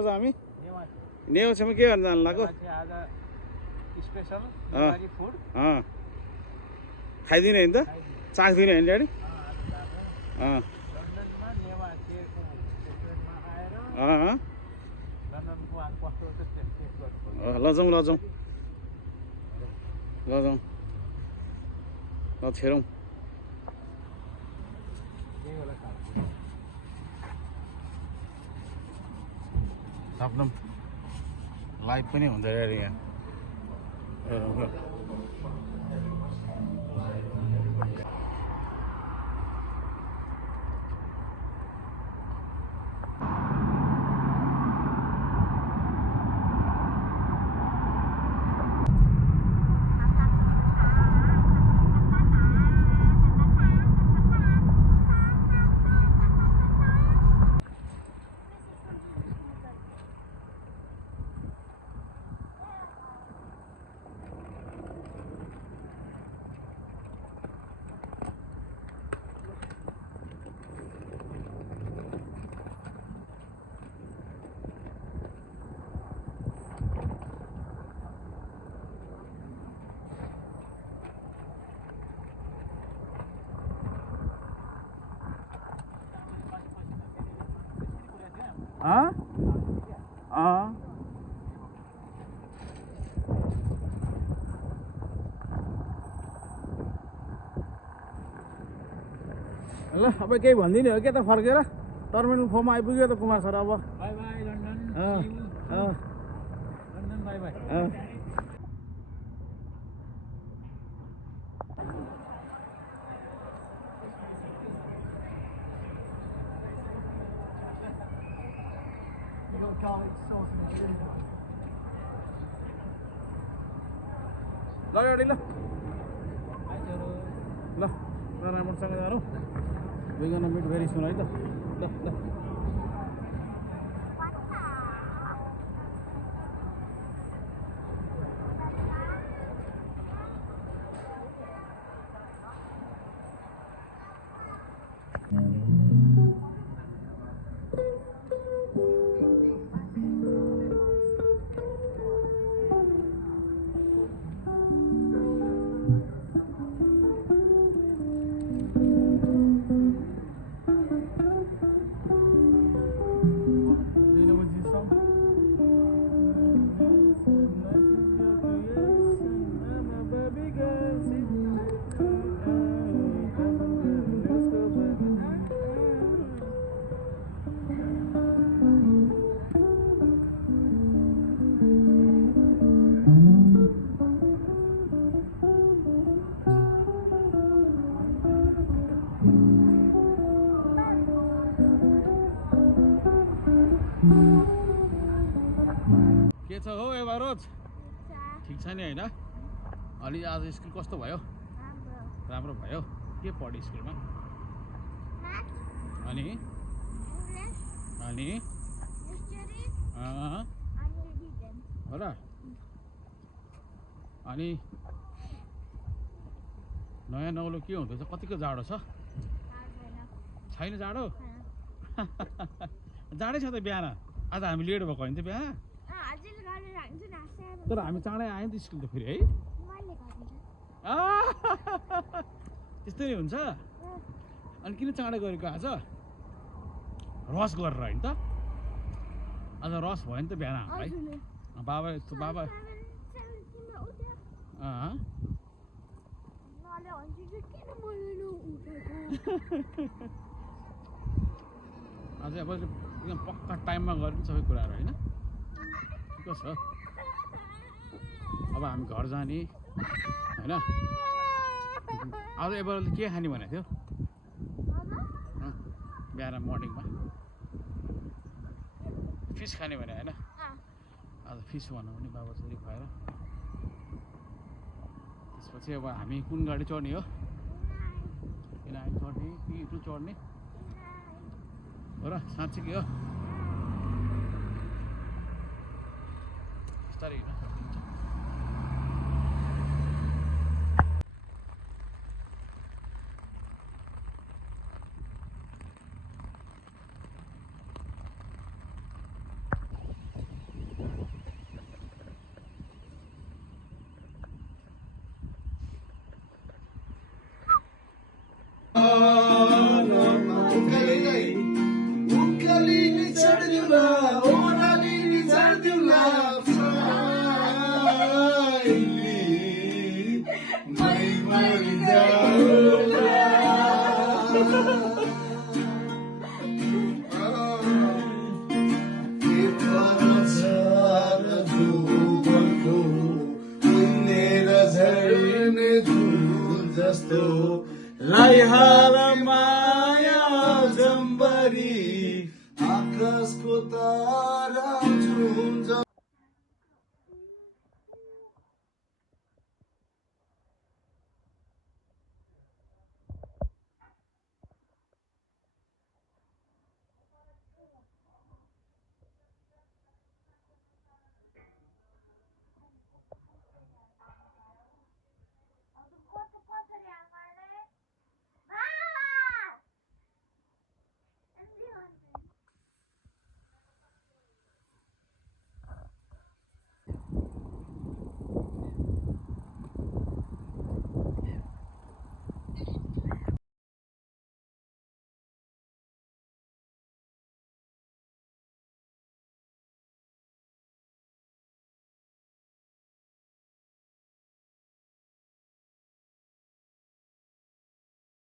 आज हामी नेवाछेमा के गर्न जानु लाग्यो आज स्पेशल फुड खाइदिने नि त चाख्दिने होइन ड्याडी लन्डनमा नेवा केको रेस्टुरेन्टमा आएर लन्डनको हाल कस्तो टेस्ट गर्नु लजाउँ ल छेरौँ सपनम लाइभ पनि हुन्छ अरे यहाँ ल अब केही भनिदिने हो के त फर्केर टर्मिनल 4 मा आइपुग्यो त कुमार सर अब by by London London by by ल गाडी ल राम्रोसँग जानु वी गोना मीट भेरी सुन है त ल के छ हो एबा रोज ठिक छ नि हैन अलि आज स्कुल कस्तो भयो राम्रो भयो के पढ्यो स्कुलमा अनि हो र अनि नयाँ नौलो के हुँदैछ कतिको जाडो छ छैन जाडो जाडै छ त बिहान आज हामी लेट भएको होइन त बिहान तर हामी चाँडै आयो नि त स्कुल त फेरि है त्यस्तै नै हुन्छ अनि किन चाँडै गरेको आज रस गरेर होइन त आज रस भयो नि त बिहान हामीलाई बाबा आज अब एकदम पक्का टाइममा गर्ने सबै कुराहरू होइन ठिक छ अब हामी घर जाने होइन आज एबार के खाने भनेको थियो बिहान मर्निङमा फिस खाने भने होइन आज फिस भनौँ भने बाबा छोरी खुवाएर त्यसपछि अब हामी कुन गाडी चढ्ने हो किनभने चढ्ने कि टु चढ्ने हो र साँच्चै के हो बिस्तारै जस्तो लैहरमा